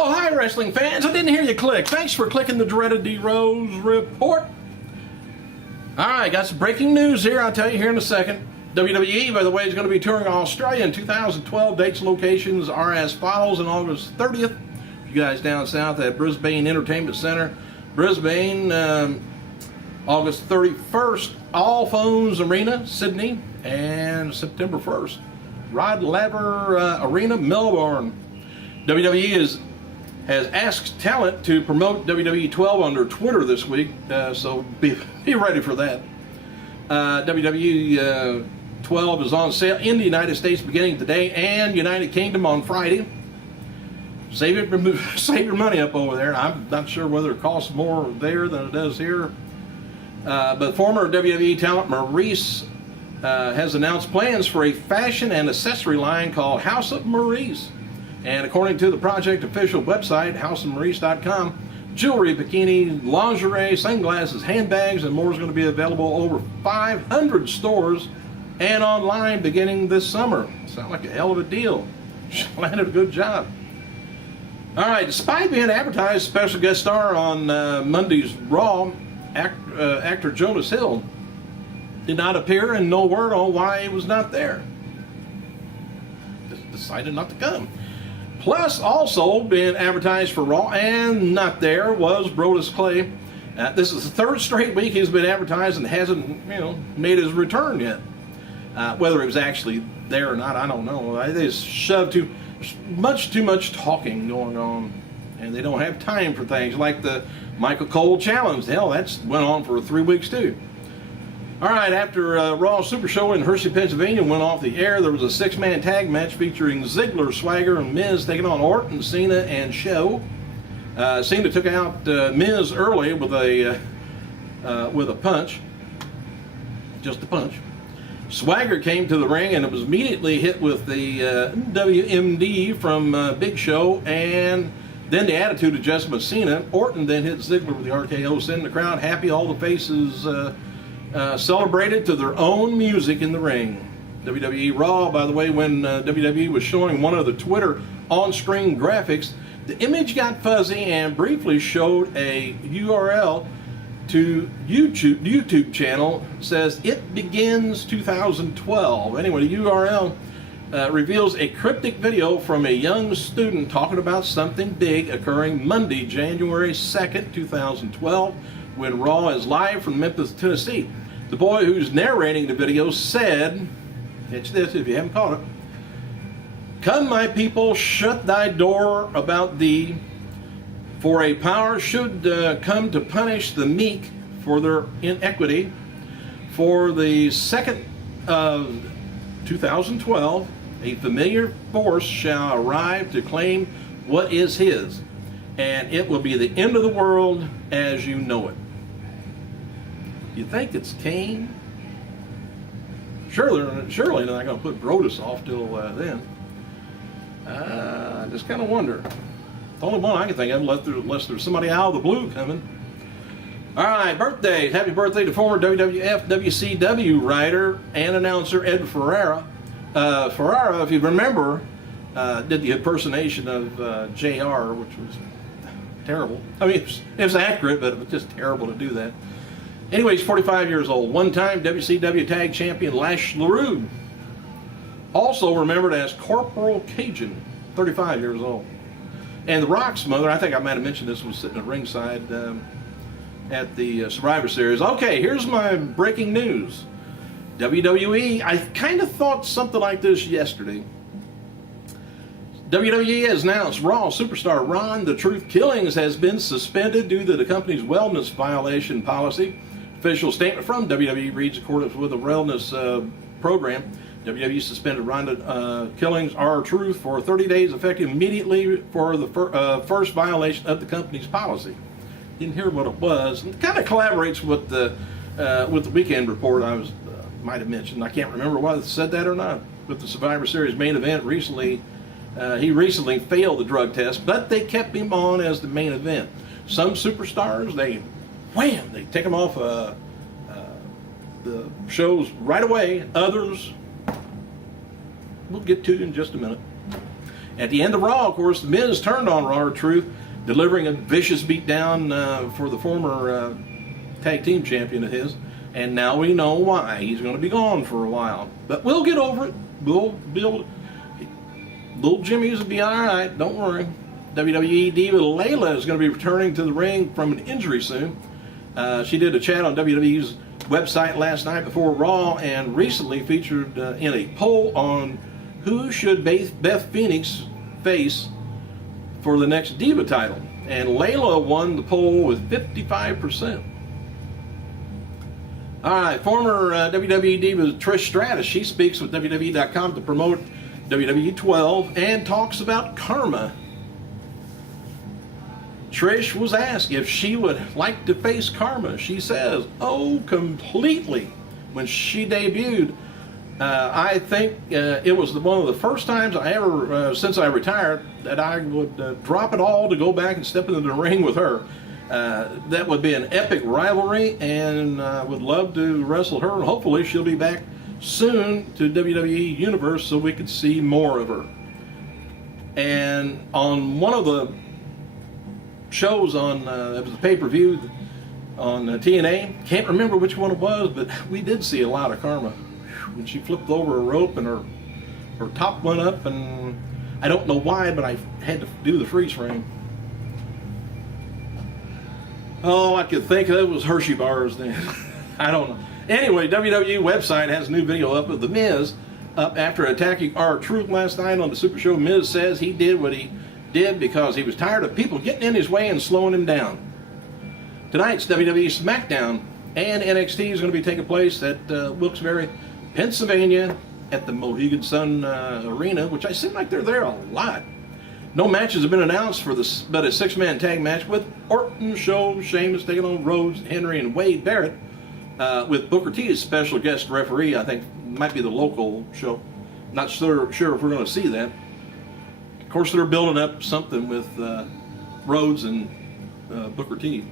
Oh, hi, wrestling fans. I didn't hear you click. Thanks for clicking the dreaded D Rose report. All right, got some breaking news here. I'll tell you here in a second. WWE, by the way, is going to be touring Australia in 2012. Dates and locations are as follows. On August 30th, you guys down south at Brisbane Entertainment Centre. Brisbane, August 31st, All Phones Arena, Sydney. And September 1st, Rod Laver Arena, Melbourne. WWE has asked talent to promote WWE 12 on their Twitter this week, so be ready for that. WWE 12 is on sale in the United States beginning today and United Kingdom on Friday. Save your money up over there. I'm not sure whether it costs more there than it does here. But former WWE talent Maurice has announced plans for a fashion and accessory line called House of Maurice. And according to the project official website, houseofmaurice.com, jewelry, bikini, lingerie, sunglasses, handbags, and more is going to be available over 500 stores and online beginning this summer. Sounds like a hell of a deal. She landed a good job. All right, despite being advertised special guest star on Monday's Raw, actor Jonas Hill did not appear and no word on why he was not there. Just decided not to come. Plus, also being advertised for Raw and not there was Brodus Clay. This is the third straight week he's been advertised and hasn't, made his return yet. Whether he was actually there or not, I don't know. They just shoved too much talking going on, and they don't have time for things like the Michael Cole Challenge. Hell, that's went on for 3 weeks too. All right, after Raw Super Show in Hershey, Pennsylvania went off the air, there was a six-man tag match featuring Ziggler, Swagger, and Miz taking on Orton, Cena, and Show. Cena took out Miz early with a punch, just a punch. Swagger came to the ring and it was immediately hit with the WMD from Big Show, and then the attitude adjustment Cena. Orton then hit Ziggler with the RKO, sending the crowd happy. All the faces celebrated to their own music in the ring. WWE Raw, by the way, when WWE was showing one of the Twitter on-screen graphics, the image got fuzzy and briefly showed a URL to YouTube channel. Says it begins 2012. Anyway, the URL reveals a cryptic video from a young student talking about something big occurring Monday, January 2nd, 2012, when Raw is live from Memphis, Tennessee. The boy who's narrating the video said, catch this if you haven't caught it, "Come, my people, shut thy door about thee, for a power should come to punish the meek for their inequity. For the 2nd of 2012, a familiar force shall arrive to claim what is his, and it will be the end of the world as you know it." You think it's Kane? Surely they're not going to put Brodus off till then. I just kind of wonder. The only one I can think of, unless there's somebody out of the blue coming. All right, birthdays. Happy birthday to former WWF WCW writer and announcer Ed Ferrara. Ferrara, if you remember, did the impersonation of JR, which was terrible. I mean, it was accurate, but it was just terrible to do that. Anyway, he's 45 years old. One-time WCW Tag Champion Lash LaRue. Also remembered as Corporal Cajun, 35 years old. And The Rock's mother, I think I might have mentioned this, was sitting at ringside at the Survivor Series. Okay, here's my breaking news. WWE, I kind of thought something like this yesterday. WWE has announced Raw superstar Ron "The Truth" Killings has been suspended due to the company's wellness violation policy. Official statement from WWE reads, accordance with the wellness program, WWE suspended Ron Killings R-Truth for 30 days, effective immediately for the first violation of the company's policy. Didn't hear what it was. It kind of collaborates with the weekend report I might have mentioned. I can't remember whether it said that or not. With the Survivor Series main event recently, he recently failed the drug test, but they kept him on as the main event. Some superstars, they take them off the shows right away. Others, we'll get to in just a minute. At the end of Raw, of course, The Miz turned on Raw Truth, delivering a vicious beatdown for the former tag team champion of his. And now we know why. He's going to be gone for a while. But we'll get over it. We'll build. Little Jimmy's will be all right. Don't worry. WWE diva Layla is going to be returning to the ring from an injury soon. She did a chat on WWE's website last night before Raw and recently featured in a poll on who should Beth Phoenix face for the next diva title. And Layla won the poll with 55%. All right, former WWE diva Trish Stratus, she speaks with WWE.com to promote WWE 12 and talks about Kharma. Trish was asked if she would like to face Kharma. She says, oh, completely. When she debuted, I think it was one of the first times I ever, since I retired, that I would drop it all to go back and step into the ring with her. That would be an epic rivalry, and I would love to wrestle her, and hopefully she'll be back soon to WWE Universe so we could see more of her. And on one of the shows on, it was a pay-per-view on TNA, can't remember which one it was, but we did see a lot of Kharma. When she flipped over a rope and her top went up, and I don't know why, but I had to do the freeze frame. Oh, I could think it was Hershey bars then. I don't know. Anyway, WWE website has a new video up of The Miz up after attacking R-Truth last night on the Super Show. Miz says he did what he did because he was tired of people getting in his way and slowing him down. Tonight's WWE SmackDown and NXT is going to be taking place at Wilkes-Barre, Pennsylvania at the Mohegan Sun Arena, which I seem like they're there a lot. No matches have been announced for this, but a six-man tag match with Orton, Show, Sheamus taking on Rhodes, Henry, and Wade Barrett, with Booker T as special guest referee. I think might be the local show. Not sure if we're going to see that. Of course, they're building up something with Rhodes and Booker T.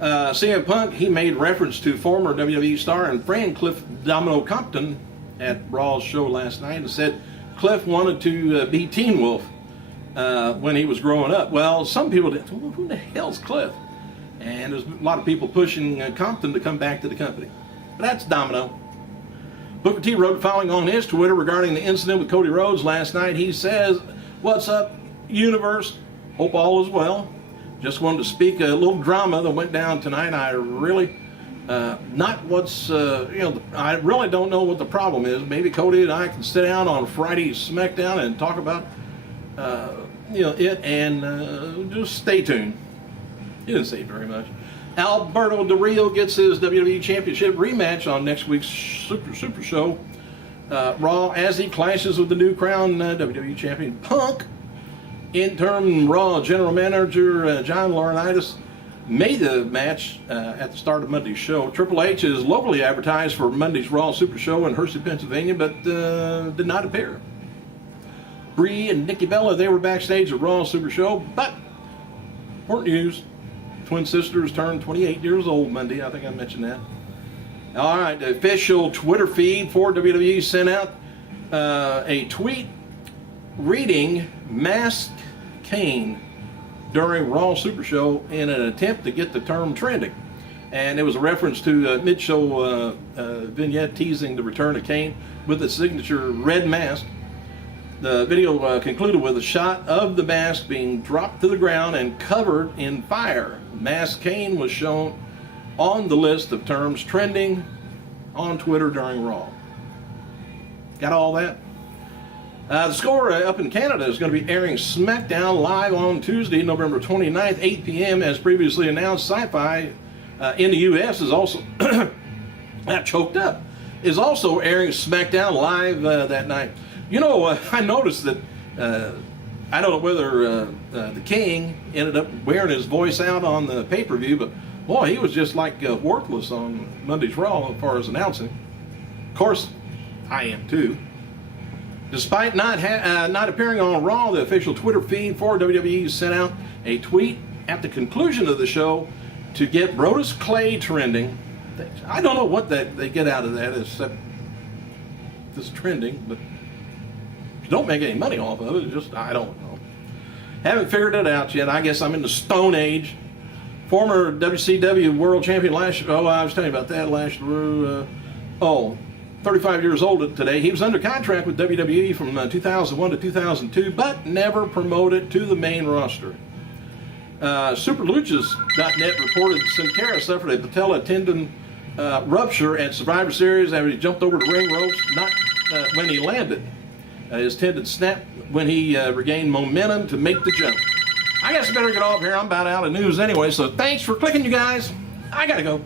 CM Punk, he made reference to former WWE star and friend Cliff Domino Compton at Raw's show last night and said Cliff wanted to be Teen Wolf when he was growing up. Well, some people didn't. Well, who the hell's Cliff? And there's a lot of people pushing Compton to come back to the company. But that's Domino. Booker T wrote the following on his Twitter regarding the incident with Cody Rhodes last night. He says, "What's up, universe? Hope all is well. Just wanted to speak a little drama that went down tonight. I really, not what's, I really don't know what the problem is. Maybe Cody and I can sit down on Friday's SmackDown and talk about, it, and just stay tuned." He didn't say very much. Alberto Del Rio gets his WWE Championship rematch on next week's Super Show Raw as he clashes with the new crown WWE Champion Punk. Interim Raw General Manager John Laurinaitis made the match at the start of Monday's show. Triple H is locally advertised for Monday's Raw Super Show in Hershey, Pennsylvania, but did not appear. Brie and Nikki Bella, they were backstage at Raw Super Show, but important news. Twin sisters turned 28 years old Monday. I think I mentioned that. All right, the official Twitter feed for WWE sent out a tweet reading Masked Kane during Raw Super Show in an attempt to get the term trending. And it was a reference to a mid-show vignette teasing the return of Kane with the signature red mask. The video concluded with a shot of the mask being dropped to the ground and covered in fire. Masked Kane was shown on the list of terms trending on Twitter during Raw. Got all that? The Score up in Canada is going to be airing SmackDown live on Tuesday, November 29th, 8 p.m. as previously announced. Sci-Fi in the U.S. is also that choked up is also airing SmackDown live that night. You know, I noticed that I don't know whether the King ended up wearing his voice out on the pay-per-view, but boy, he was just like worthless on Monday's Raw as far as announcing. Of course, I am too. Despite not appearing on Raw, the official Twitter feed for WWE sent out a tweet at the conclusion of the show to get Brodus Clay trending. I don't know what they get out of that except this trending, but don't make any money off of it. It's just, I don't know. Haven't figured it out yet. I guess I'm in the Stone Age. Former WCW World Champion last year. Oh, I was telling you about that last year. 35 years old today. He was under contract with WWE from 2001 to 2002, but never promoted to the main roster. SuperLuchas.net reported Sin Cara suffered a patella tendon rupture at Survivor Series after he jumped over the ring ropes, not when he landed. His tendon snapped when he regained momentum to make the jump. I guess I better get off here. I'm about out of news anyway, so thanks for clicking, you guys. I gotta go.